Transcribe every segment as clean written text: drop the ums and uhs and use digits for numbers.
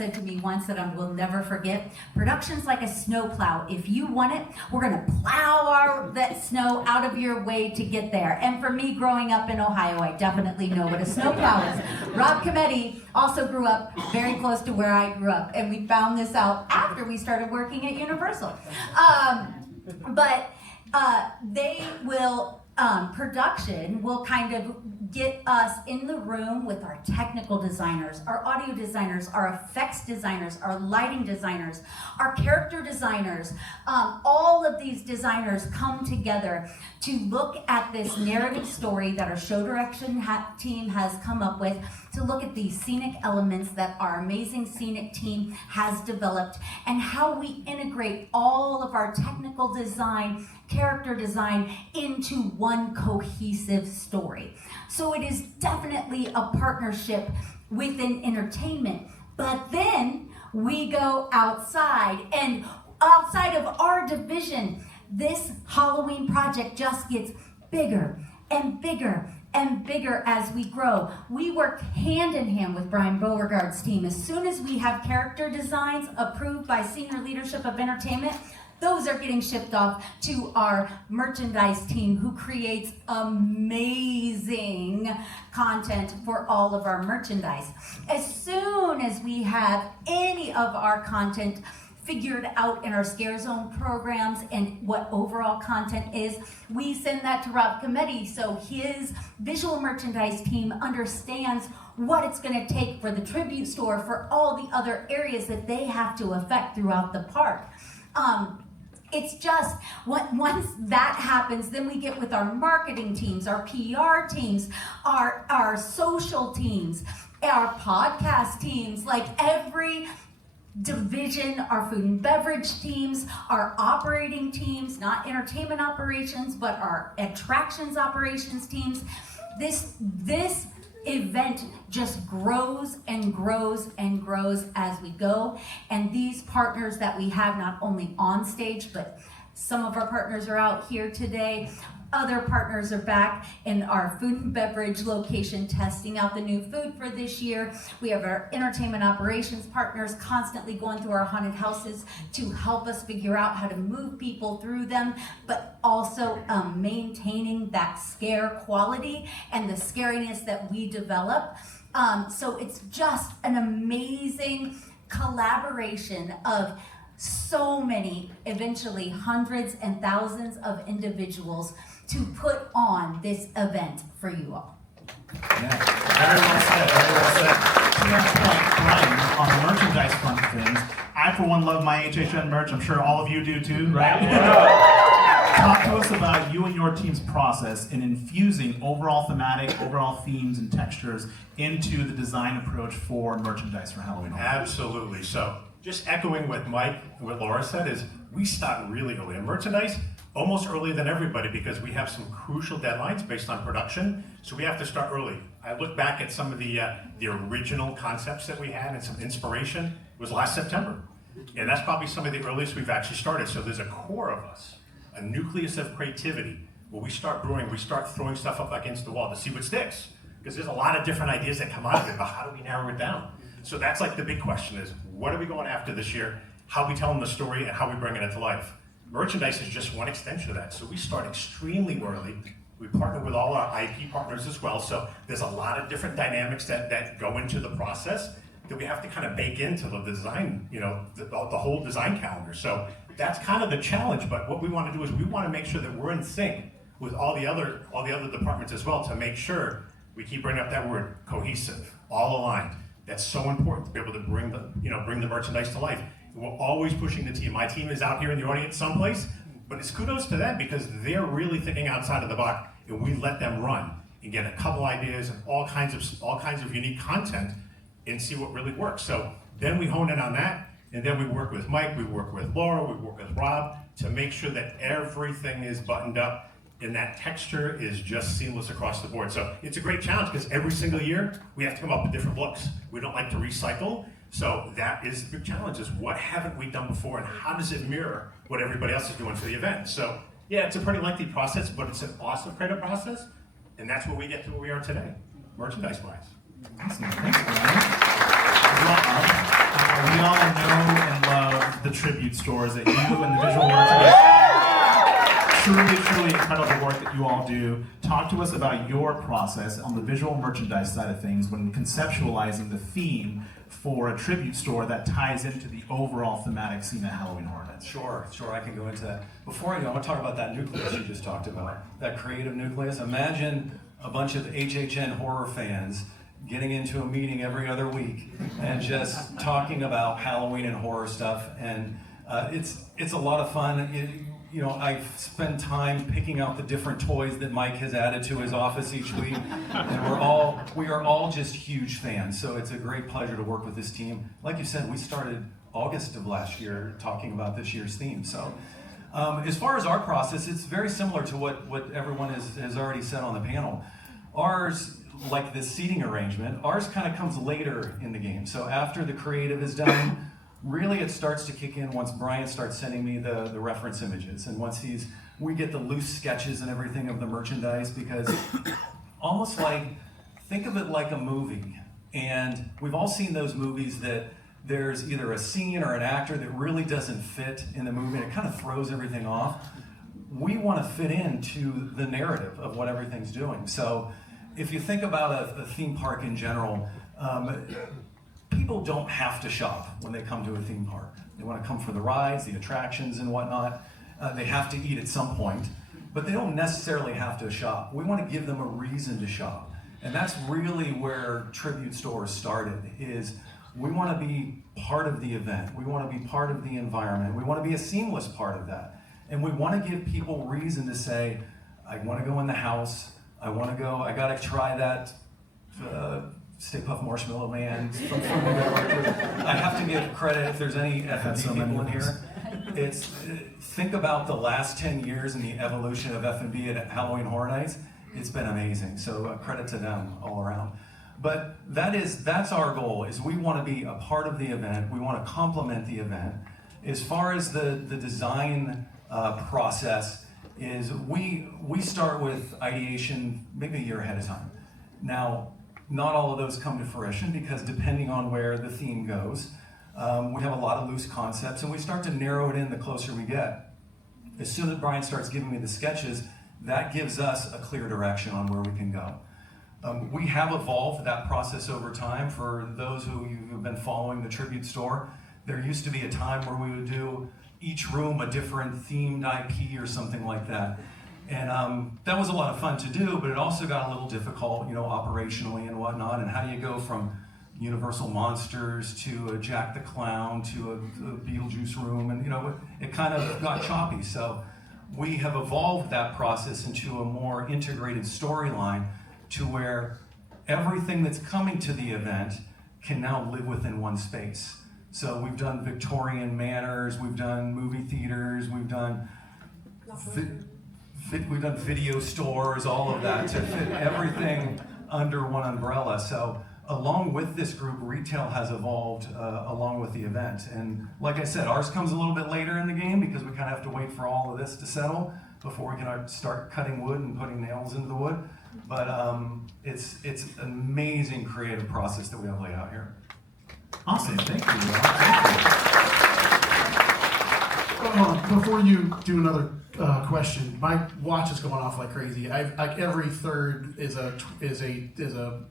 said to me once that I will never forget, production's like a snowplow. If you want it, we're gonna plow that snow out of your way to get there. And for me, growing up in Ohio, I definitely know what a snowplow is. Rob Cometti also grew up very close to where I grew up, and we found this out after we started working at Universal. But they will, production will kind of get us in the room with our technical designers, our audio designers, our effects designers, our lighting designers, our character designers. All of these designers come together to look at this narrative story that our show direction team has come up with, to look at these scenic elements that our amazing scenic team has developed, and how we integrate all of our technical design, character design into one cohesive story. So it is definitely a partnership within entertainment. But then we go outside, and outside of our division, this Halloween project just gets bigger and bigger and bigger as we grow. We work hand in hand with Brian Beauregard's team. As soon as we have character designs approved by senior leadership of entertainment, those are getting shipped off to our merchandise team, who creates amazing content for all of our merchandise. As soon as we have any of our content figured out in our Scare Zone programs and what overall content is, we send that to Rob Cometti, so his visual merchandise team understands what it's going to take for the tribute store, for all the other areas that they have to affect throughout the park. It's just, once that happens, then we get with our marketing teams, our PR teams, our social teams, our podcast teams, like every division, our food and beverage teams, our operating teams, not entertainment operations, but our attractions operations teams. This event just grows and grows and grows as we go. And these partners that we have, not only on stage, but some of our partners are out here today. Other partners are back in our food and beverage location testing out the new food for this year. We have our entertainment operations partners constantly going through our haunted houses to help us figure out how to move people through them, but also maintaining that scare quality and the scariness that we develop. So it's just an amazing collaboration of so many, eventually hundreds and thousands of individuals to put on this event for you all. Yeah, very well said, very well said. To that point, Brian, on the merchandise front of things, I for one love my HHN merch. I'm sure all of you do too, right? Talk to us about you and your team's process in infusing overall thematic, overall themes and textures into the design approach for merchandise for Halloween. Absolutely. So just echoing what Mike and what Laura said is, we start really early in merchandise, almost earlier than everybody, because we have some crucial deadlines based on production, so we have to start early. I look back at some of the original concepts that we had and some inspiration. It was last September, and that's probably some of the earliest we've actually started. So there's a core of us, a nucleus of creativity, where we start brewing, we start throwing stuff up against the wall to see what sticks, because there's a lot of different ideas that come out of it, but how do we narrow it down? So that's like the big question is, what are we going after this year? How are we telling the story, and how are we bringing it to life? Merchandise is just one extension of that. So we start extremely early. We partner with all our IP partners as well. So there's a lot of different dynamics that go into the process that we have to kind of bake into the design, the whole design calendar. So that's kind of the challenge. But what we want to do is we want to make sure that we're in sync with all the other departments as well, to make sure we keep bringing up that word, cohesive, all aligned. That's so important to be able to bring the merchandise to life. We're always pushing the team. My team is out here in the audience someplace, but it's kudos to them because they're really thinking outside of the box, and we let them run and get a couple ideas and all kinds of unique content and see what really works. So then we hone in on that, and then we work with Mike, we work with Laura, we work with Rob to make sure that everything is buttoned up and that texture is just seamless across the board. So it's a great challenge because every single year we have to come up with different looks. We don't like to recycle. So that is the big challenge, is what haven't we done before and how does it mirror what everybody else is doing for the event? So yeah, it's a pretty lengthy process, but it's an awesome creative process, and that's where we get to where we are today, merchandise-wise. Awesome, thanks, Brian. Rob, the tribute stores that you and the visual merchandise. Truly incredible work that you all do. Talk to us about your process on the visual merchandise side of things when conceptualizing the theme for a tribute store that ties into the overall thematic scene at Halloween Horror Nights. Sure, I can go into that. Before I do, I want to talk about that nucleus you just talked about, that creative nucleus. Imagine a bunch of HHN horror fans getting into a meeting every other week and just talking about Halloween and horror stuff, and it's a lot of fun. I spend time picking out the different toys that Mike has added to his office each week, and we are all just huge fans. So it's a great pleasure to work with this team. Like you said, we started August of last year talking about this year's theme. So as far as our process, it's very similar to what everyone has already said on the panel. Ours, like this seating arrangement, ours kind of comes later in the game. So after the creative is done, really it starts to kick in once Brian starts sending me the reference images, and once we get the loose sketches and everything of the merchandise, because almost like, think of it like a movie. And we've all seen those movies that there's either a scene or an actor that really doesn't fit in the movie and it kind of throws everything off. We want to fit into the narrative of what everything's doing. So if you think about a theme park in general, people don't have to shop when they come to a theme park. They want to come for the rides, the attractions and whatnot. They have to eat at some point, but they don't necessarily have to shop. We want to give them a reason to shop. And that's really where Tribute Stores started, is we want to be part of the event. We want to be part of the environment. We want to be a seamless part of that. And we want to give people reason to say, I want to go in the house, I got to try that Stay Puft Marshmallow Man from I have to give credit if there's any F&B people in here. Think about the last 10 years and the evolution of F&B at Halloween Horror Nights. It's been amazing, so credit to them all around. But that's our goal, is we want to be a part of the event, we want to complement the event. As far as the design process is, we start with ideation maybe a year ahead of time. Now, not all of those come to fruition because depending on where the theme goes, we have a lot of loose concepts and we start to narrow it in the closer we get. As soon as Brian starts giving me the sketches, that gives us a clear direction on where we can go. We have evolved that process over time. For those who have been following the Tribute Store, there used to be a time where we would do each room a different themed IP or something like that. And that was a lot of fun to do, but it also got a little difficult, operationally and whatnot. And how do you go from Universal Monsters to a Jack the Clown to a Beetlejuice room? And it kind of got choppy. So we have evolved that process into a more integrated storyline to where everything that's coming to the event can now live within one space. So we've done Victorian manors, we've done movie theaters, we've done video stores, all of that, to fit everything under one umbrella. So along with this group, retail has evolved along with the event. And like I said, ours comes a little bit later in the game because we kind of have to wait for all of this to settle before we can start cutting wood and putting nails into the wood. But it's an amazing creative process that we have laid out here. Awesome, thank you. Thank you. Before you do another question, my watch is going off like crazy. Every third is a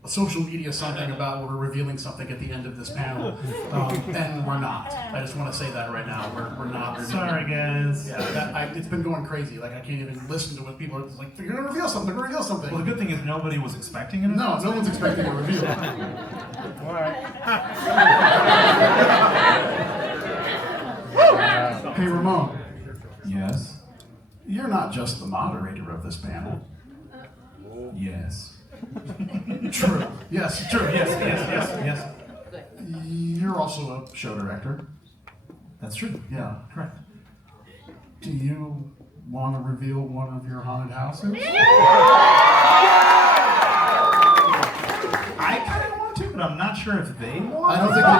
social media something about we're revealing something at the end of this panel, and we're not. I just want to say that right now. We're not. Sorry, guys. Yeah, it's been going crazy. Like I can't even listen to what people are like. You're gonna reveal something. They're gonna reveal something. Well, the good thing is nobody was expecting it. No one's expecting a reveal. All right. Hey, Ramon. Yes. You're not just the moderator of this panel. Yes. True. Yes, true. Yes. You're also a show director. That's true. Yeah. Correct. Do you want to reveal one of your haunted houses? I kind of want to, but I'm not sure if they want. I don't think we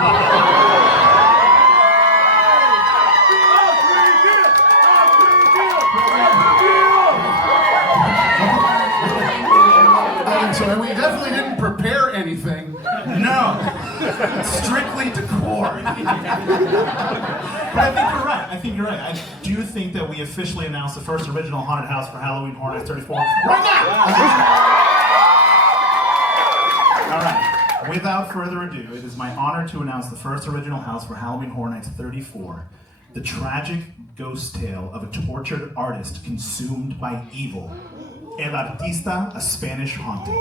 So we definitely didn't prepare anything. No. Strictly decor. But I think you're right. I do think that we officially announced the first original haunted house for Halloween Horror Nights 34 right now! All right, without further ado, it is my honor to announce the first original house for Halloween Horror Nights 34, the tragic ghost tale of a tortured artist consumed by evil. El Artista, a Spanish haunting.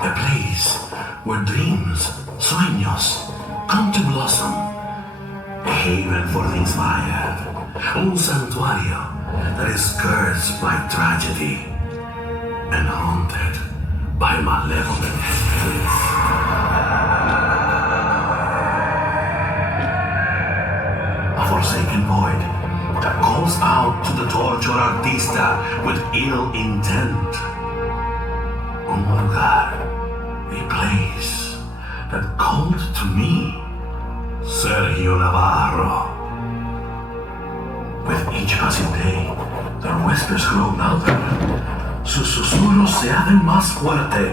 The place where dreams, sueños, come to blossom. A haven for the inspired. Un santuario that is cursed by tragedy and haunted by malevolent spirits. A forsaken void that calls out to the tortured artista with ill intent. Un lugar, a place that called to me, Sergio Navarro. With each passing day, their whispers grow louder, sus susurros se hacen más fuerte.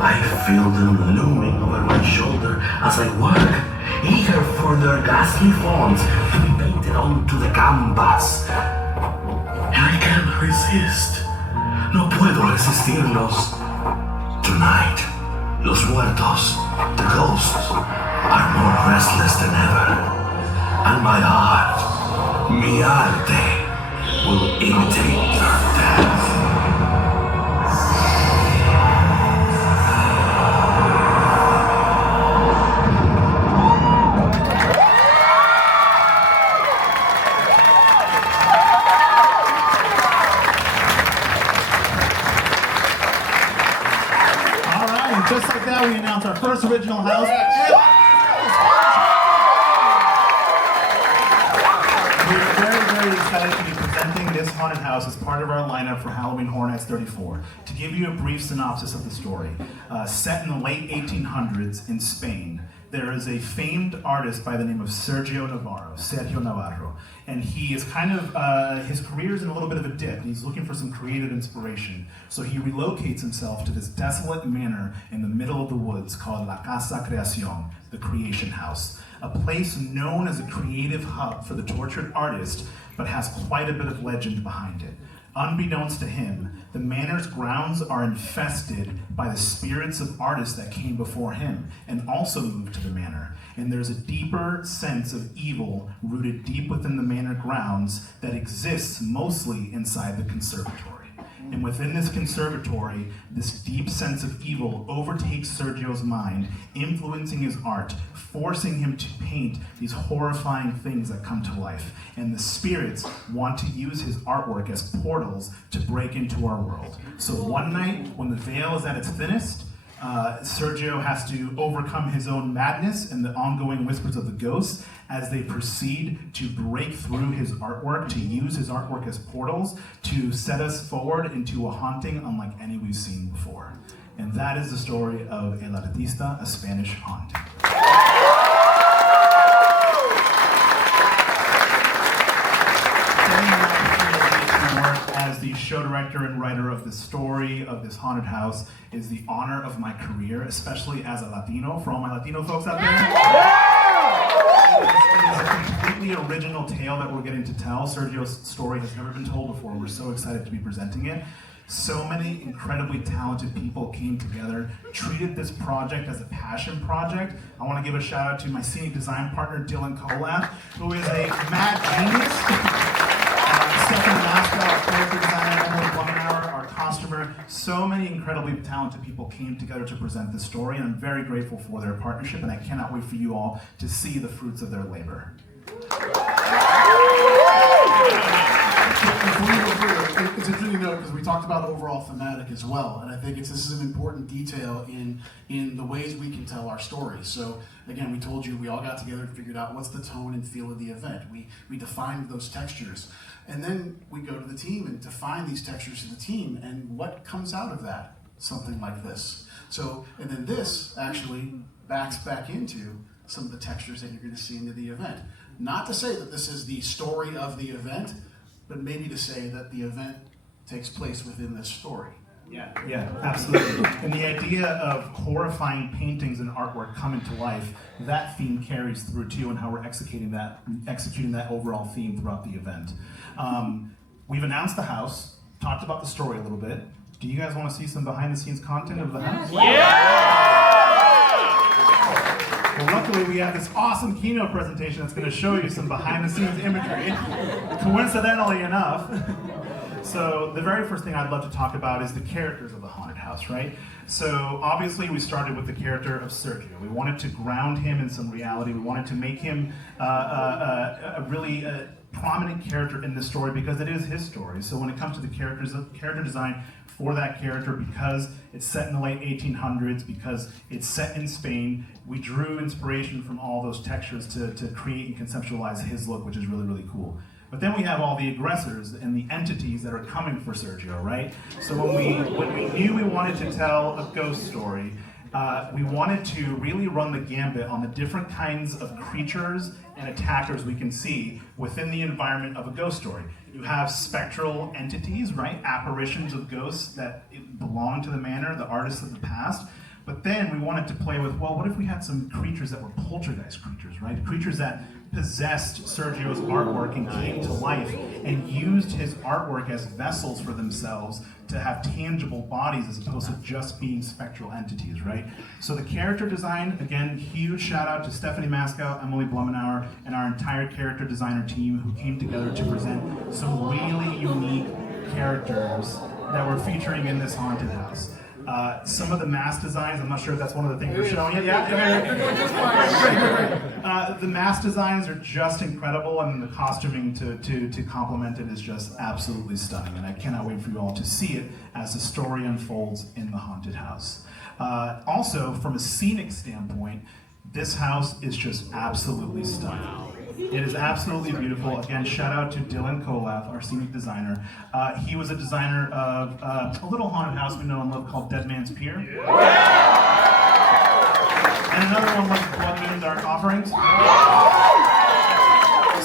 I feel them looming over my shoulder as I work, eager for their ghastly forms to be painted onto the canvas. And I can't resist. No puedo resistirlos. Tonight, los muertos, the ghosts, are more restless than ever. And my art, mi arte, will imitate their death. Just like that, we announce our first original house. We're very excited to be presenting this haunted house as part of our lineup for Halloween Horror Nights 34. To give you a brief synopsis of the story, set in the late 1800s in Spain, there is a famed artist by the name of Sergio Navarro, and he is kind of, his career is in a little bit of a dip. He's looking for some creative inspiration, so he relocates himself to this desolate manor in the middle of the woods called La Casa Creación, the Creation House, a place known as a creative hub for the tortured artist, but has quite a bit of legend behind it. Unbeknownst to him, the manor's grounds are infested by the spirits of artists that came before him and also moved to the manor. And there's a deeper sense of evil rooted deep within the manor grounds that exists mostly inside the conservatory. And within this conservatory, this deep sense of evil overtakes Sergio's mind, influencing his art, forcing him to paint these horrifying things that come to life. And the spirits want to use his artwork as portals to break into our world. So one night, when the veil is at its thinnest, Sergio has to overcome his own madness and the ongoing whispers of the ghosts as they proceed to break through his artwork, to use his artwork as portals, to set us forward into a haunting unlike any we've seen before. And that is the story of El Artista, a Spanish haunting. As the show director and writer of the story of this haunted house is the honor of my career, especially as a Latino, for all my Latino folks out there. It is a completely original tale that we're getting to tell. Sergio's story has never been told before. We're so excited to be presenting it. So many incredibly talented people came together, treated this project as a passion project. I want to give a shout out to my Scenic Design partner, Dylan Kolab, who is a mad genius. Second mascot, our character designer, Emily Blumenauer, our costumer. So many incredibly talented people came together to present this story, and I'm very grateful for their partnership, and I cannot wait for you all to see the fruits of their labor. Before you go through, it's interesting to note because we talked about overall thematic as well, and I think this is an important detail in the ways we can tell our stories. So again, we told you we all got together and figured out what's the tone and feel of the event. We defined those textures, and then we go to the team and define these textures to the team, and what comes out of that? Something like this. So, and then this actually backs back into some of the textures that you're going to see into the event. Not to say that this is the story of the event, but maybe to say that the event takes place within this story. Yeah, absolutely. And the idea of horrifying paintings and artwork coming to life, that theme carries through too, and how we're executing that overall theme throughout the event. We've announced the house, talked about the story a little bit. Do you guys want to see some behind-the-scenes content of the house? Well, luckily we have this awesome keynote presentation that's going to show you some behind-the-scenes imagery, coincidentally enough. So the very first thing I'd love to talk about is the characters of the haunted house, right? So obviously we started with the character of Sergio. We wanted to ground him in some reality. We wanted to make him a really prominent character in the story because it is his story. So when it comes to the character design for that character, because it's set in the late 1800s, because it's set in Spain, we drew inspiration from all those textures to create and conceptualize his look, which is really, really cool. But then we have all the aggressors and the entities that are coming for Sergio, right? So when we knew we wanted to tell a ghost story, we wanted to really run the gambit on the different kinds of creatures and attackers we can see within the environment of a ghost story. You have spectral entities, right? Apparitions of ghosts that belong to the manor, the artists of the past. But then we wanted to play with, well, what if we had some creatures that were poltergeist creatures, right? Creatures that possessed Sergio's artwork and came to life and used his artwork as vessels for themselves to have tangible bodies as opposed to just being spectral entities, right? So the character design, again, huge shout out to Stephanie Maskow, Emily Blumenauer, and our entire character designer team who came together to present some really unique characters that we're featuring in this haunted house. Some of the mask designs, I'm not sure if that's one of the things you're showing. The mask designs are just incredible, and the costuming to complement it is just absolutely stunning, and I cannot wait for you all to see it as the story unfolds in the haunted house. Also, from a scenic standpoint, this house is just absolutely stunning. It is absolutely beautiful. Again, shout out to Dylan Kolath, our scenic designer. He was a designer of a little haunted house we know and love called Dead Man's Pier. And another one like Blood Moon Dark Offerings.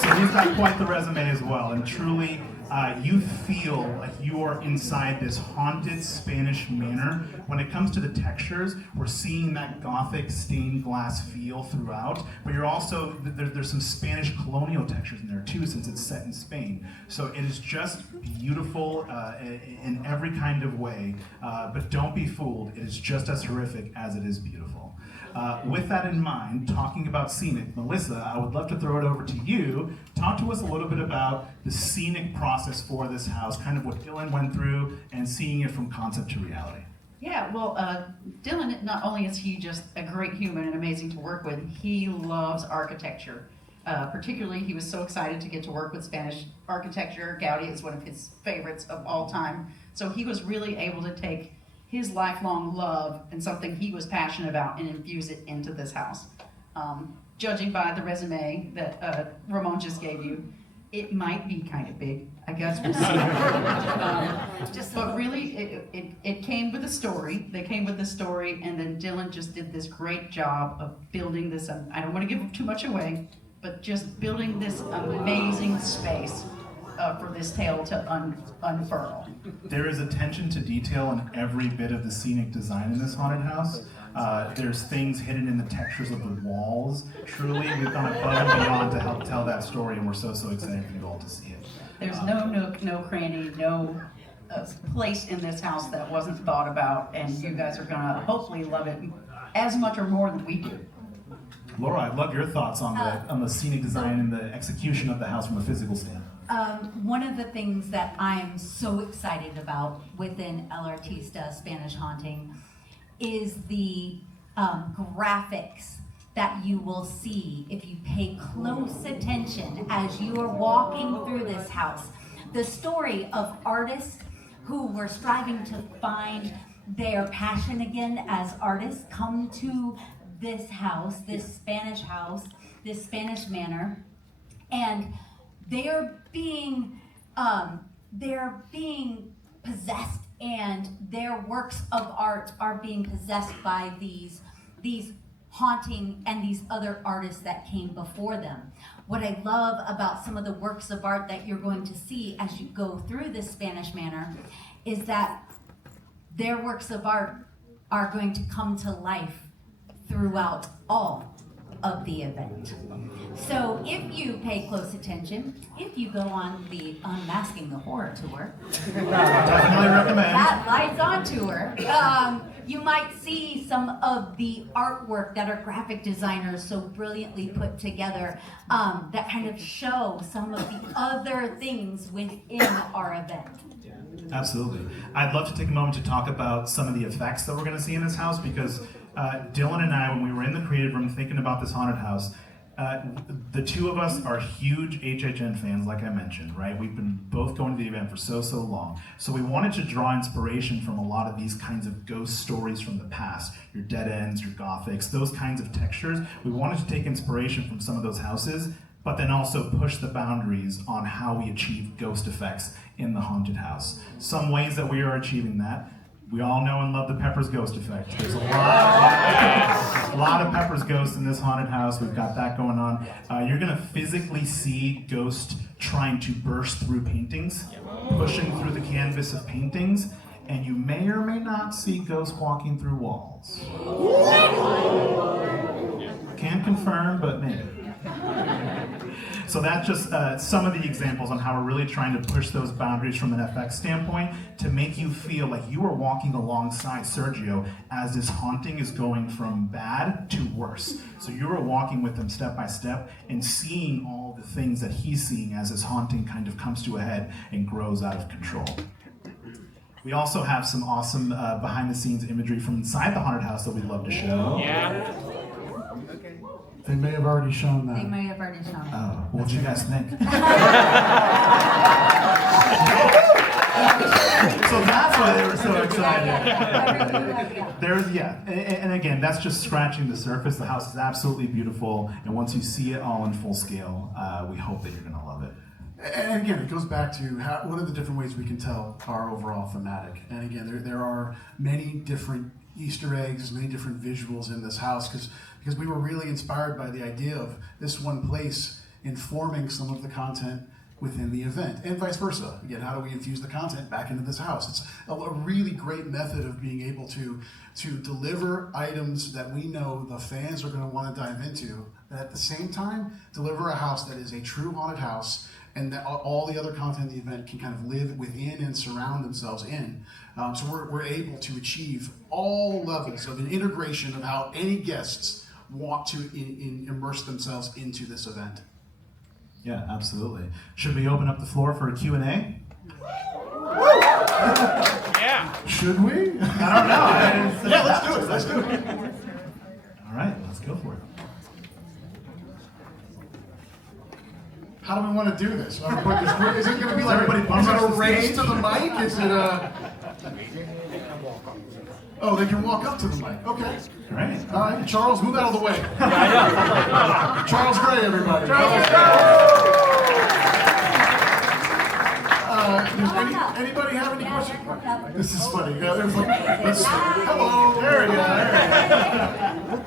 So he's got quite the resume as well. And truly, you feel like you are inside this haunted Spanish manor. When it comes to the textures, we're seeing that Gothic stained glass feel throughout, but you're also, there's some Spanish colonial textures in there too, since it's set in Spain. So it is just beautiful in every kind of way, but don't be fooled, it is just as horrific as it is beautiful. With that in mind, talking about scenic, Melissa, I would love to throw it over to you. Talk to us a little bit about the scenic process for this house, kind of what Dylan went through, and seeing it from concept to reality. Yeah, well, Dylan, not only is he just a great human and amazing to work with, he loves architecture. Particularly, he was so excited to get to work with Spanish architecture. Gaudi is one of his favorites of all time. So he was really able to take his lifelong love and something he was passionate about and infuse it into this house. Judging by the resume that Ramon just gave you, it might be kind of big. I guess we'll see. But really, it came with a story. They came with a story, and then Dylan just did this great job of building this. I don't want to give too much away, but just building this amazing space for this tale to unfurl. There is attention to detail in every bit of the scenic design in this haunted house. There's things hidden in the textures of the walls. Truly, we've gone above and beyond to help tell that story, and we're so excited for you all to see it. There's no nook, no cranny, no place in this house that wasn't thought about, and you guys are gonna hopefully love it as much or more than we do. Laura, I'd love your thoughts on the scenic design and the execution of the house from a physical standpoint. One of the things that I'm so excited about within El Artista Spanish Haunting is the graphics that you will see if you pay close attention as you are walking through this house. The story of artists who were striving to find their passion again as artists come to this house, this Spanish manor, and they're being possessed and their works of art are being possessed by these haunting and these other artists that came before them. What I love about some of the works of art that you're going to see as you go through this Spanish Manor is that their works of art are going to come to life throughout all of the event. So if you pay close attention, if you go on the Unmasking the Horror tour, Definitely recommend. that Lights On tour, you might see some of the artwork that our graphic designers so brilliantly put together that kind of show some of the other things within our event. Absolutely. I'd love to take a moment to talk about some of the effects that we're going to see in this house, because Dylan and I, when we were in the creative room thinking about this haunted house, the two of us are huge HHN fans, like I mentioned, right? We've been both going to the event for so long. So we wanted to draw inspiration from a lot of these kinds of ghost stories from the past, your dead ends, your gothics, those kinds of textures. We wanted to take inspiration from some of those houses, but then also push the boundaries on how we achieve ghost effects in the haunted house. Some ways that we are achieving that: we all know and love the Pepper's ghost effect. There's a lot of Pepper's ghosts in this haunted house. We've got that going on. You're gonna physically see ghosts trying to burst through paintings, pushing through the canvas of paintings, and you may or may not see ghosts walking through walls. Can't confirm, but maybe. So that's just some of the examples on how we're really trying to push those boundaries from an FX standpoint to make you feel like you are walking alongside Sergio as this haunting is going from bad to worse. So you are walking with him step by step and seeing all the things that he's seeing as this haunting kind of comes to a head and grows out of control. We also have some awesome behind the scenes imagery from inside the haunted house that we'd love to show. Yeah. They may have already shown that. They may have already shown it. Oh, what do you guys think? So that's why they were so excited. And again, that's just scratching the surface. The house is absolutely beautiful, and once you see it all in full scale, we hope that you're gonna love it. And again, it goes back to what are the different ways we can tell our overall thematic. And again, there are many different Easter eggs, many different visuals in this house, because we were really inspired by the idea of this one place informing some of the content within the event, and vice versa. Again, how do we infuse the content back into this house? It's a really great method of being able to deliver items that we know the fans are going to want to dive into, but at the same time, deliver a house that is a true haunted house, and that all the other content in the event can kind of live within and surround themselves in. So we're able to achieve all levels of an integration of how any guests want to immerse themselves into this event. Yeah, absolutely. Should we open up the floor for a Q&A? Yeah. Should we? I don't know. Yeah, let's do it. Let's do it. All right, let's go for it. How do we want to do this? Is it going to be like Everybody bump is it up a the race stage? to the mic? Is it a? Oh, they can walk up to the mic. Okay. Great. All right, Charles, move out of the way. Charles Gray, everybody. Does anybody have any questions? This is funny. There's like, hello. There you go.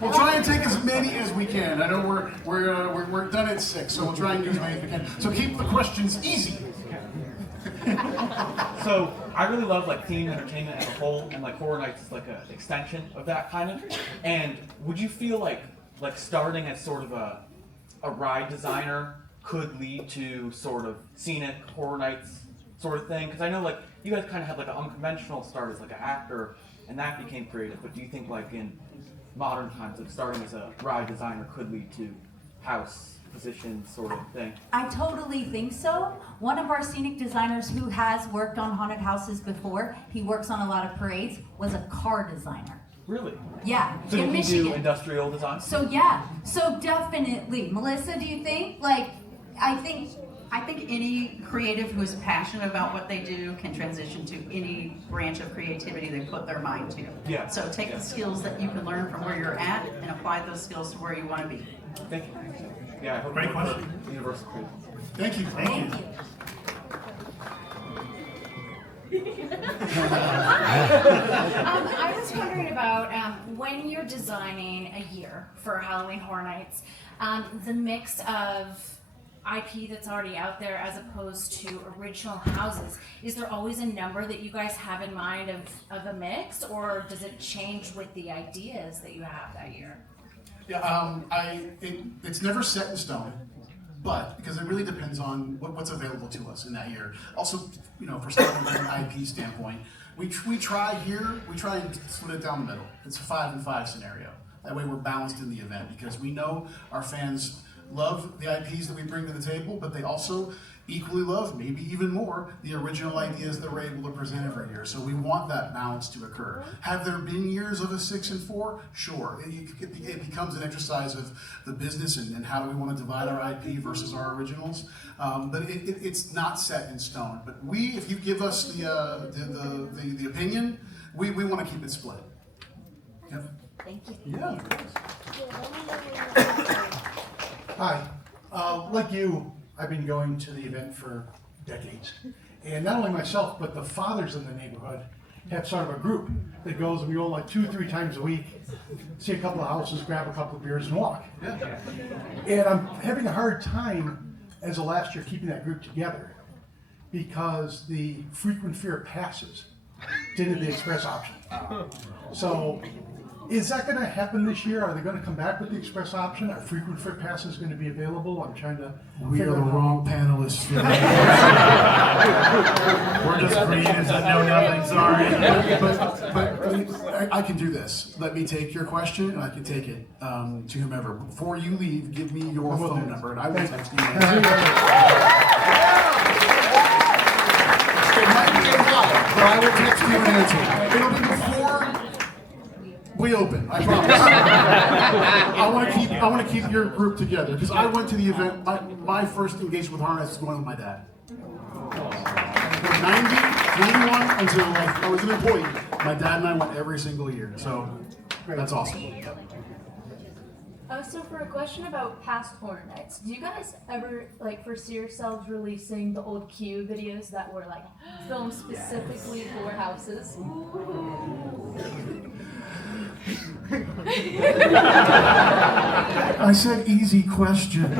We'll try and take as many as we can. I know we're done at 6, so we'll try and do as many as we can. So keep the questions easy. So I really love like theme entertainment as a whole, and like Horror Nights is like an extension of that kind of. And would you feel like starting as sort of a ride designer could lead to sort of scenic Horror Nights sort of thing? Because I know like you guys kind of had like an unconventional start as like an actor, and that became creative. But do you think like in modern times, like starting as a ride designer could lead to house position sort of thing? I totally think so. One of our scenic designers who has worked on haunted houses before, he works on a lot of parades, was a car designer. Really? Yeah, So in you Michigan. do industrial design? So yeah, so definitely. Melissa, do you think? I think any creative who is passionate about what they do can transition to any branch of creativity they put their mind to. Yeah. So take the skills that you can learn from where you're at and apply those skills to where you want to be. Thank you. Yeah, I hope Great you work question. for Universal Creative. Thank you. Thank you. Thank you. I was wondering about when you're designing a year for Halloween Horror Nights, the mix of IP that's already out there as opposed to original houses. Is there always a number that you guys have in mind of a mix, or does it change with the ideas that you have that year? Yeah, it's never set in stone, but because it really depends on what's available to us in that year. Also, you know, for starting from an IP standpoint, we try and split it down the middle. It's a 5 and 5 scenario. That way we're balanced in the event, because we know our fans love the IPs that we bring to the table, but they also equally love, maybe even more, the original ideas that we're able to present every year. So we want that balance to occur. Have there been years of a 6 and 4? Sure. It becomes an exercise of the business and how do we want to divide our IP versus our originals. But it's not set in stone. But if you give us the opinion, we want to keep it split. Yep. Thank you. Yeah. Hi. Like you, I've been going to the event for decades. And not only myself, but the fathers in the neighborhood have sort of a group that goes, and we go like 2-3 times a week, see a couple of houses, grab a couple of beers and walk. Yeah. And I'm having a hard time as of last year keeping that group together because the frequent fear passes didn't have the express option. So is that going to happen this year? Are they going to come back with the express option? Are frequent fear passes going to be available? I'm trying to We are the wrong panelists for that. We're just creators that know nothing, sorry. But I can do this. Let me take your question, and I can take it to whomever. Before you leave, give me your phone number, and I will text you. It might be implied, but I will text you an answer. It'll be before we open, I promise. I want to keep your group together, because I went to the event. My first engagement with harness was going with my dad. From 91 until I was an employee, my dad and I went every single year. So that's awesome. So for a question about past horror nights, do you guys ever foresee yourselves releasing the old Q videos that were filmed specifically for houses? I said easy questions.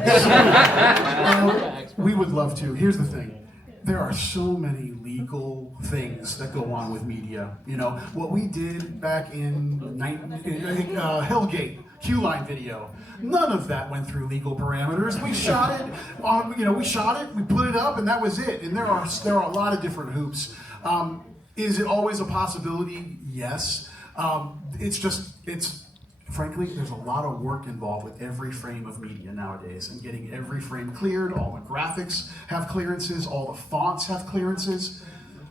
We would love to. Here's the thing. There are so many legal things that go on with media. You know, what we did back in Hellgate, Q-Line video, none of that went through legal parameters. We shot it, we put it up, and that was it. And there are a lot of different hoops. Is it always a possibility? Yes. Frankly, there's a lot of work involved with every frame of media nowadays, and getting every frame cleared. All the graphics have clearances, all the fonts have clearances,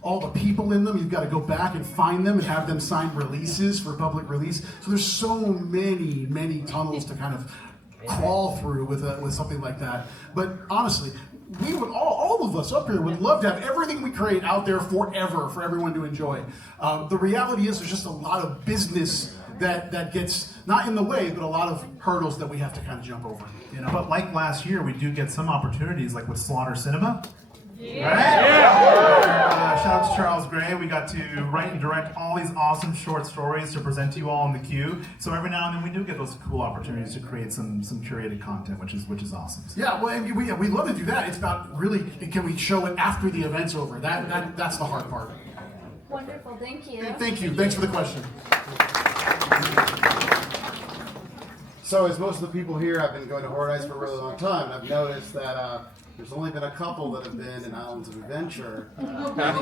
all the people in them, you've got to go back and find them and have them sign releases for public release. So there's so many tunnels to kind of crawl through with something like that. But honestly, we would all of us up here would love to have everything we create out there forever for everyone to enjoy. The reality is there's just a lot of business that gets not in the way, but a lot of hurdles that we have to kind of jump over. You know. But like last year, we do get some opportunities, like with Slaughter Cinema. Yeah. Right? Shout out to Charles Gray. We got to write and direct all these awesome short stories to present to you all in the queue. So every now and then we do get those cool opportunities to create some curated content, which is awesome. Yeah, well, and we love to do that. It's about really, can we show it after the event's over? That's the hard part. Wonderful, thank you. Thank you. Thanks for the question. So as most of the people here, I've been going to Horror Nights for a really long time, and I've noticed that there's only been a couple that have been in Islands of Adventure. About that?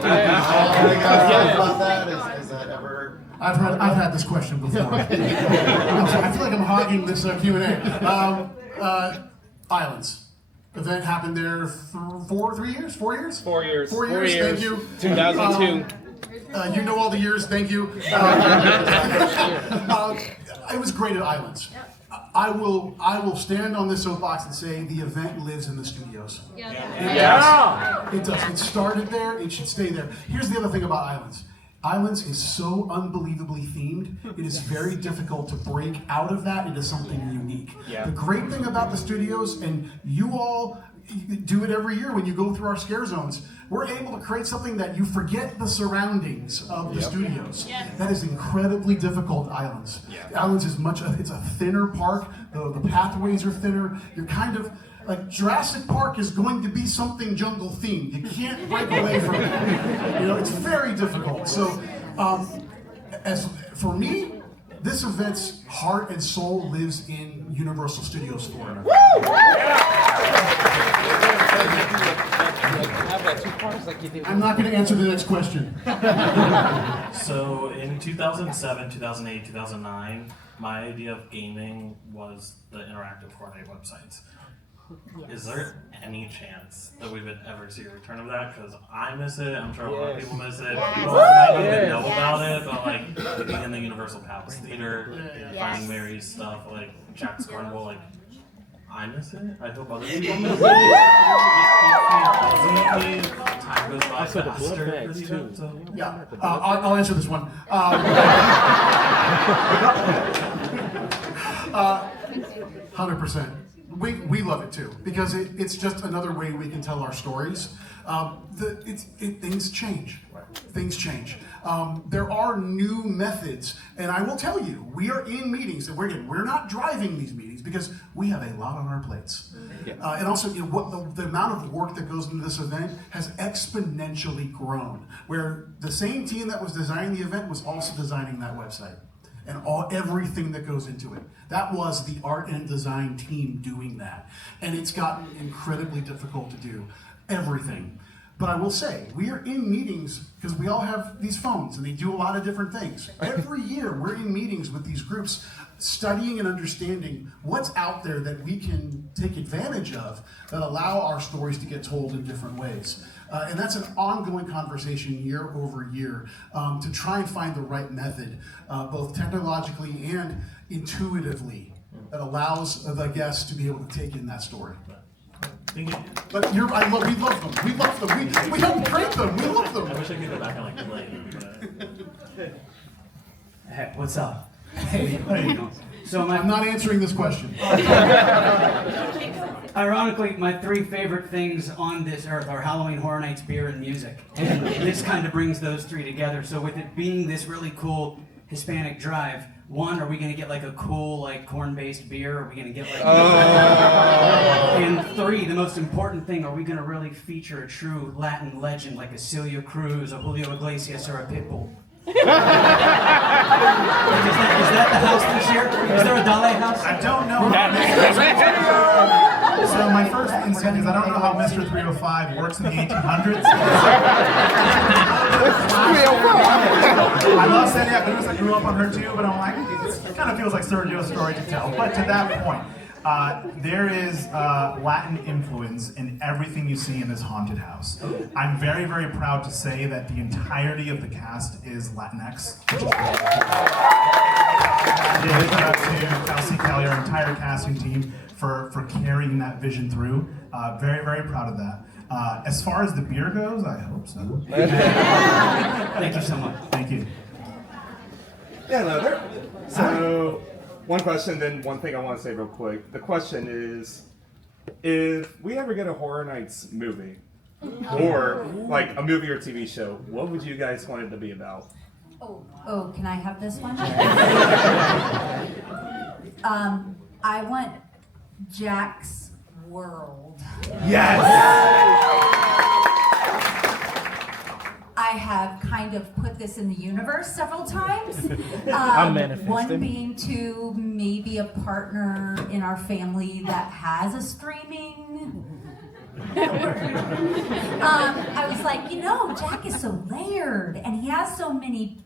Is that ever? I've had this question before. I feel like I'm hogging this Q&A. Islands. Event happened there 4 years? 4 years? 4 years. 4 years. Thank you. 2002. You know all the years. Thank you. It was great at Islands. I will stand on this soapbox and say the event lives in the studios. Yeah. It does. It started there. It should stay there. Here's the other thing about Islands. Islands is so unbelievably themed, it is very difficult to break out of that into something unique. Yeah. The great thing about the studios, and you all, you do it every year when you go through our scare zones. We're able to create something that you forget the surroundings of the studios. That is incredibly difficult, Islands. Islands is it's a thinner park. The pathways are thinner. You're kind of, like Jurassic Park is going to be something jungle themed. You can't break away from it. It's very difficult. So, as for me, this event's heart and soul lives in Universal Studios Florida. I'm not going to answer the next question. So in 2007, 2008, 2009, my idea of gaming was the interactive Fortnite websites. Yes. Is there any chance that we would ever see a return of that? Because I miss it. I'm sure a lot of people miss it. People might not even know about it, but like being in the Universal Palace Theater, Finding Mary's stuff, like Jack's Carnival, like I miss it. I hope other people miss it. Time goes by faster. Yeah, I'll answer this one. 100%. We love it too, because it's just another way we can tell our stories. Things change. Things change. There are new methods, and I will tell you, we are in meetings, and we're not driving these meetings because we have a lot on our plates. And also, what the amount of work that goes into this event has exponentially grown, where the same team that was designing the event was also designing that website. And everything that goes into it. That was the art and design team doing that. And it's gotten incredibly difficult to do everything. But I will say, we are in meetings because we all have these phones and they do a lot of different things. Every year we're in meetings with these groups studying and understanding what's out there that we can take advantage of that allow our stories to get told in different ways. And that's an ongoing conversation year over year to try and find the right method, both technologically and intuitively, that allows the guests to be able to take in that story. But we love them. We love them. We help create them. We love them. I wish I could go back and like play. Hey, what's up? Hey, so I'm not answering this question. Ironically, my three favorite things on this earth are Halloween Horror Nights, beer, and music. And this kind of brings those three together. So with it being this really cool Hispanic drive, one, are we going to get like a cool like corn-based beer? Are we going to get like... And three, the most important thing, are we going to really feature a true Latin legend like a Celia Cruz, a Julio Iglesias, or a Pitbull? Is that the house this year? Is there a Dale house? I don't know. So my first instinct is I don't know how Mr. 305 works in the 1800s. I love Celia Cruz. I grew up on her too, but I'm like, it kind of feels like Sergio's story to tell. But to that point, there is Latin influence in everything you see in this haunted house. I'm very, very proud to say that the entirety of the cast is Latinx, which is great. Big shout out to Kelsey Kelly, our entire casting team, for carrying that vision through. Very, very proud of that. As far as the beer goes, I hope so. Thank you so much. Thank you. Yeah, hello there. So, one question, then one thing I want to say real quick. The question is, if we ever get a Horror Nights movie, or like a movie or TV show, what would you guys want it to be about? Oh, can I have this one? I want Jack's World. Yes! I have kind of put this in the universe several times. I'm manifesting. One being to maybe a partner in our family that has a streaming. I was like, Jack is so layered, and he has so many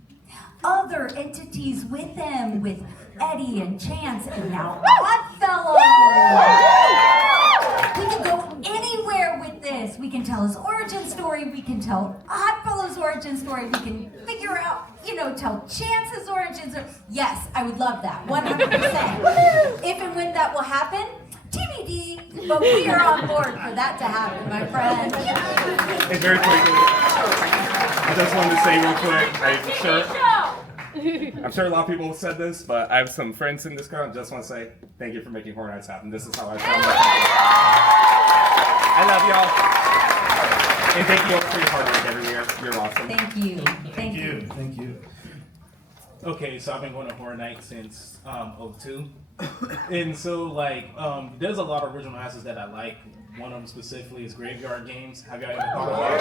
other entities with him, with Eddie and Chance, and now Oddfellow. We can go anywhere with this. We can tell his origin story. We can tell Oddfellow's origin story. We can figure out, tell Chance's origin story. Yes, I would love that, 100%. If and when that will happen, TBD, but we are on board for that to happen, my friend. And very quickly, I just wanted to say real quick, I'm sure a lot of people have said this, but I have some friends in this crowd. I just want to say thank you for making Horror Nights happen. This is how I found out. I love y'all. And thank you all for your hard work every year. You're awesome. Thank you. Thank you. Thank you. Okay, so I've been going to Horror Nights since 02. And so like there's a lot of original houses that I like. One of them specifically is Graveyard Games. Have y'all ever thought about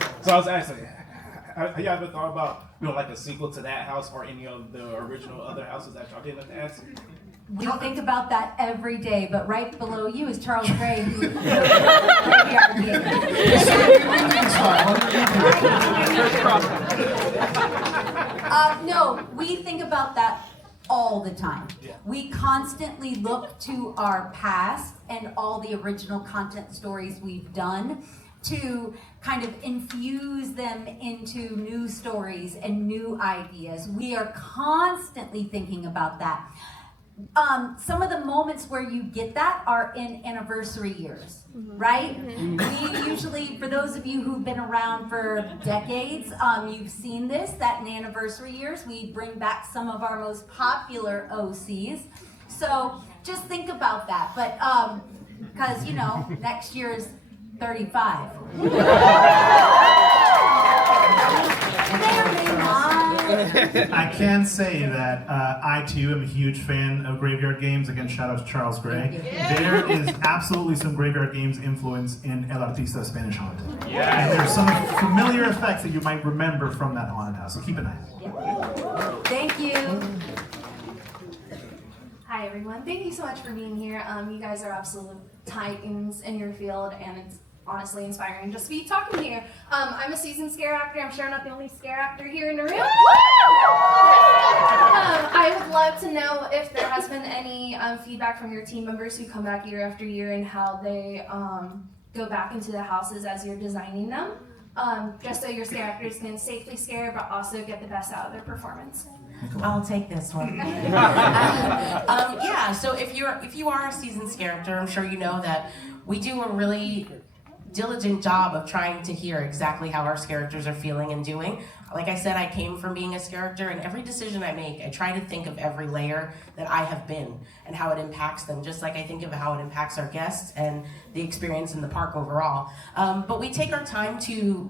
it? So I was asking, have y'all ever thought about like a sequel to that house or any of the original other houses that y'all didn't ask? We think about that every day, but right below you is Charles Gray, who no, we think about that all the time. We constantly look to our past and all the original content stories we've done to kind of infuse them into new stories and new ideas. We are constantly thinking about that. Some of the moments where you get that are in anniversary years, right? We usually, for those of you who've been around for decades, you've seen this, that in anniversary years, we bring back some of our most popular OCs. So just think about that. But, because, next year is 35. I can say that I too am a huge fan of Graveyard Games. Again, shout out to Charles Gray. There is absolutely some Graveyard Games influence in El Artista Spanish Haunted. And there's some familiar effects that you might remember from that haunted house, so keep an eye out. Thank you. Hi everyone, thank you so much for being here. You guys are absolute titans in your field, and it's honestly inspiring just to be talking here. I'm a seasoned scare actor. I'm sure I'm not the only scare actor here in the room. I would love to know if there has been any feedback from your team members who come back year after year and how they go back into the houses as you're designing them, just so your scare actors can safely scare but also get the best out of their performance. I'll take this one. Yeah, so if you are a seasoned scare actor, I'm sure you know that we do a really diligent job of trying to hear exactly how our characters are feeling and doing. Like I said, I came from being a character, and every decision I make, I try to think of every layer that I have been and how it impacts them, just like I think of how it impacts our guests and the experience in the park overall. But we take our time to,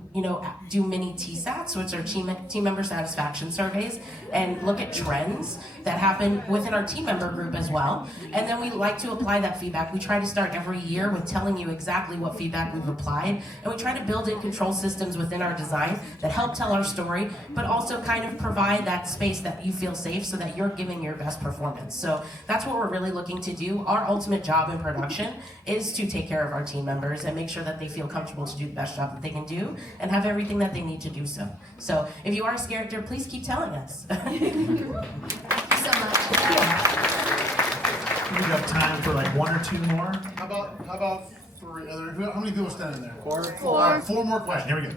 do mini TSATs, which are team member satisfaction surveys, and look at trends that happen within our team member group as well. And then we like to apply that feedback. We try to start every year with telling you exactly what feedback we've applied, and we try to build in control systems within our design that help tell our story, but also kind of provide that space that you feel safe so that you're giving your best performance. So that's what we're really looking to do. Our ultimate job in production is to take care of our team members and make sure that they feel comfortable to do the best job that they can do and have everything that they need to do so. So if you are a scare actor, please keep telling us. Thank you so much. We have time for like one or two more. How about three other? How many people are standing there? Four. Four. Four more questions. Here we go.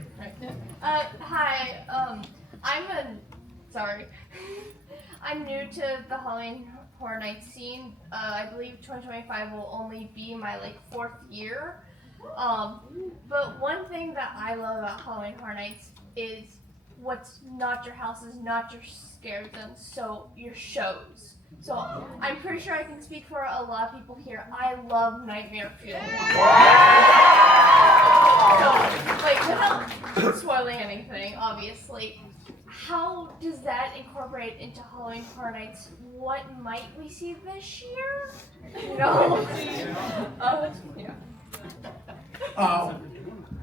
Hi, I'm new to the Halloween Horror Nights scene. I believe 2025 will only be my fourth year. But one thing that I love about Halloween Horror Nights is what's not your houses, not your scare zones, so your shows. So I'm pretty sure I can speak for a lot of people here. I love Nightmare Fuel. So, without spoiling anything, obviously, how does that incorporate into Halloween Horror Nights? What might we see this year?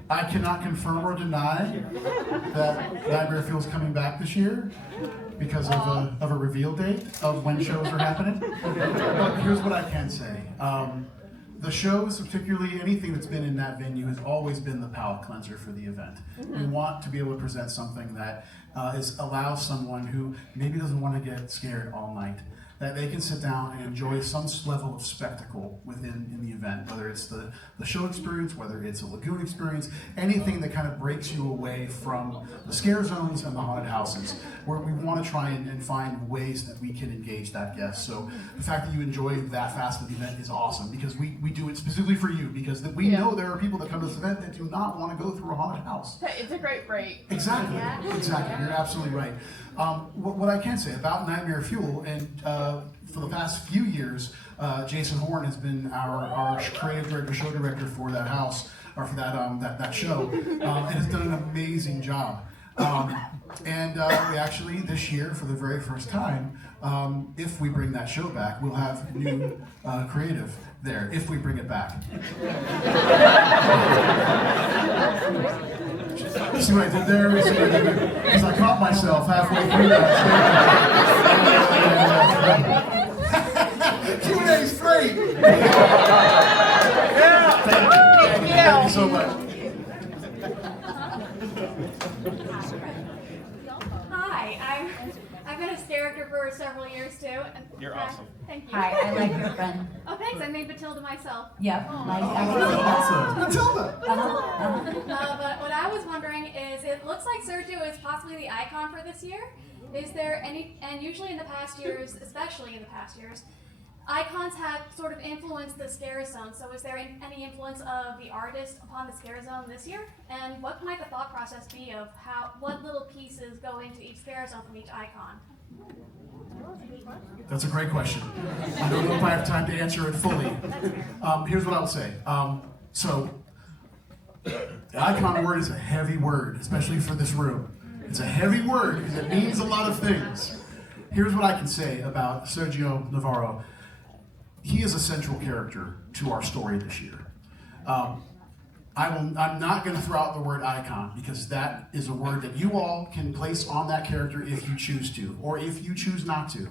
I cannot confirm or deny that Nightmare Fuel's coming back this year because of a reveal date of when shows are happening. But here's what I can say. The shows, particularly anything that's been in that venue, has always been the palate cleanser for the event. We want to be able to present something that allows someone who maybe doesn't want to get scared all night, that they can sit down and enjoy some level of spectacle in the event, whether it's the show experience, whether it's a lagoon experience, anything that kind of breaks you away from the scare zones and the haunted houses, where we want to try and find ways that we can engage that guest. So the fact that you enjoy that fast of the event is awesome, because we do it specifically for you, because we know there are people that come to this event that do not want to go through a haunted house. It's a great break. Exactly. Exactly. You're absolutely right. What I can say about Nightmare Fuel, and for the past few years, Jason Horn has been our creative director, show director for that house, or for that show, and has done an amazing job. And we actually, this year, for the very first time, if we bring that show back, we'll have new creative there, if we bring it back. See what I did there? Because I caught myself halfway through that. 2 days straight! Yeah! Thank you so much. Hi, I've been a character for several years too. And You're awesome. Thank you. Hi, I like your friend. Oh, thanks. I made Matilda myself. Yep. Nice. Awesome. Matilda. But what I was wondering is, it looks like Sergio is possibly the icon for this year. Is there any, and usually in the past years, especially in the past years, icons have sort of influenced the scare zone. So is there any influence of the artist upon the scare zone this year? And what might the thought process be of what little pieces go into each scare zone from each icon? That's a great question. I don't know if I have time to answer it fully. Here's what I'll say. So, the icon word is a heavy word, especially for this room. It's a heavy word because it means a lot of things. Here's what I can say about Sergio Navarro. He is a central character to our story this year. I'm not going to throw out the word icon because that is a word that you all can place on that character if you choose to, or if you choose not to.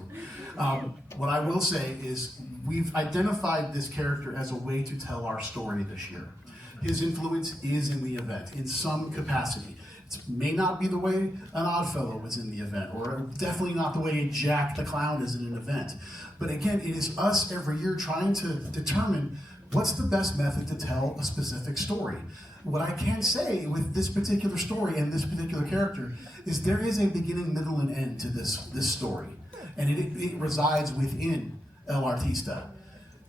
What I will say is we've identified this character as a way to tell our story this year. His influence is in the event in some capacity. It may not be the way an Oddfellow is in the event, or definitely not the way Jack the Clown is in an event. But again, it is us every year trying to determine what's the best method to tell a specific story. What I can say with this particular story and this particular character is there is a beginning, middle, and end to this story. And it resides within El Artista.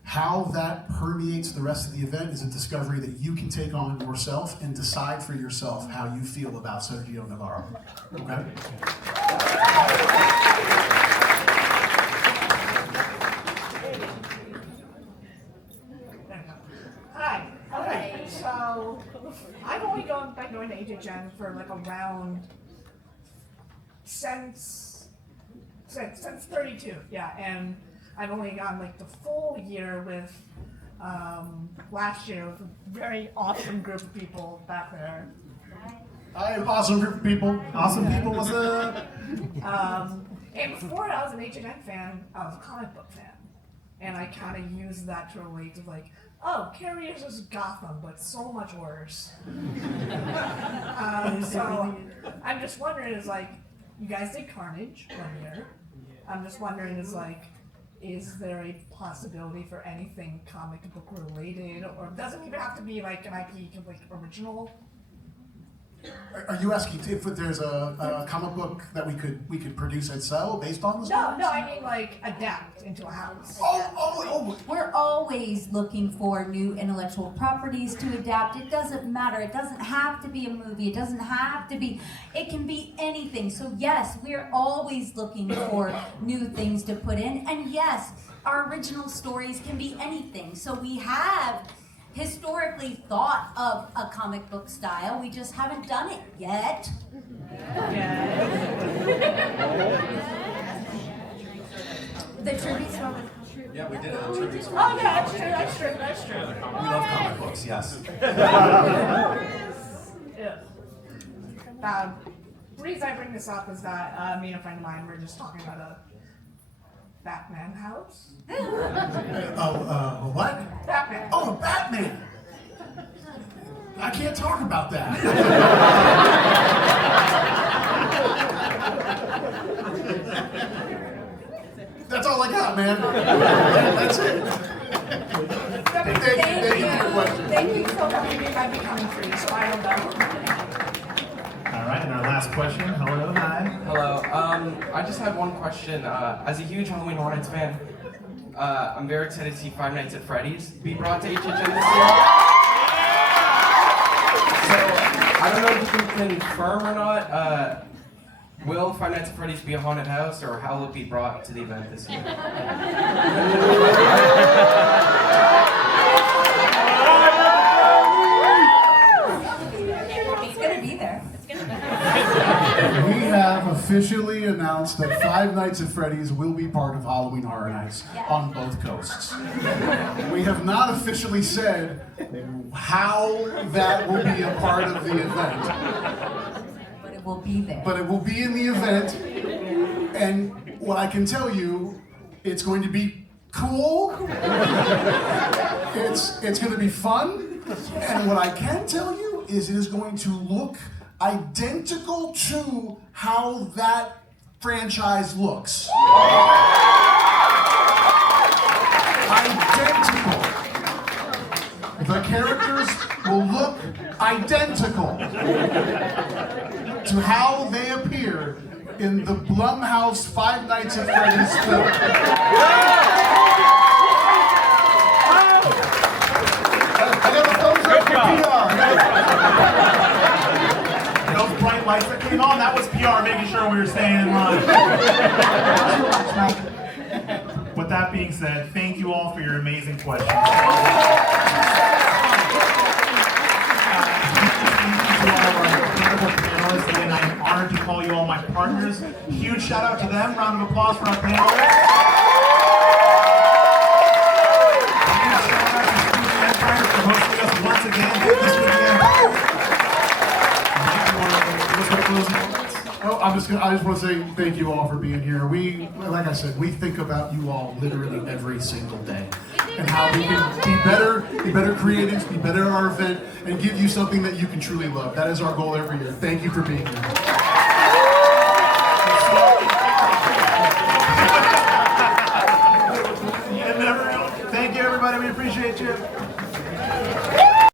How that permeates the rest of the event is a discovery that you can take on yourself and decide for yourself how you feel about Sergio Navarro. Okay? Hi. Okay. So I've only been going to HHN for like around since 32. Yeah, and I've only gone like the full year with last year with a very awesome group of people back there. Hi, awesome group of people. Awesome people, what's up? And before I was an HHN fan, I was a comic book fan. And I kind of used that to relate to like, oh, Carrier's is Gotham, but so much worse. So I'm just wondering, is like, you guys did Carnage one year. I'm just wondering, is there a possibility for anything comic book related, or it doesn't even have to be like an IP like original? Are you asking if there's a comic book that we could produce and sell based on this? No, I mean like adapt into a house. Oh. We're always looking for new intellectual properties to adapt. It doesn't matter. It doesn't have to be a movie. It doesn't have to be, it can be anything. So yes, we're always looking for new things to put in. And yes, our original stories can be anything. So we have historically thought of a comic book style. We just haven't done it yet. The tribute song. Yeah, we did it on Tribute. Oh yeah, that's true. We love comic books, yes. The reason I bring this up is that me and a friend of mine were just talking about a Batman house. What? Batman. Oh, Batman! I can't talk about that. That's all I got, man. That's it. Thank you for your question. Thank you so much. You might be coming free, so I don't know. All right, and our last question. Hello, hi. Hello. I just had one question. As a huge Halloween Horror Nights fan, I'm very excited to see Five Nights at Freddy's be brought to HHN this year. So I don't know if you can confirm or not. Will Five Nights at Freddy's be a haunted house, or how will it be brought to the event this year? It's gonna be there. We have officially announced that Five Nights at Freddy's will be part of Halloween Horror Nights on both coasts. We have not officially said how that will be a part of the event. But it will be there. But it will be in the event, and what I can tell you, it's going to be cool. It's going to be fun, and what I can tell you is it is going to look identical to how that franchise looks. Identical. The characters will look identical to how they appear in the Blumhouse Five Nights at Freddy's film. I got a thumbs up for PR. Those bright lights that came on, that was PR making sure we were staying in line. With that being said, thank you all for your amazing questions. To all of our incredible panelists, and I'm honored to call you all my partners. Huge shout out to them. Round of applause for our panelists. Huge shout out to Scenic Design for hosting us once again this weekend. Oh, I just want to say thank you all for being here. We, like I said, we think about you all literally every single day, and how we can be better creatives, be better at our event, and give you something that you can truly love. That is our goal every year. Thank you for being here.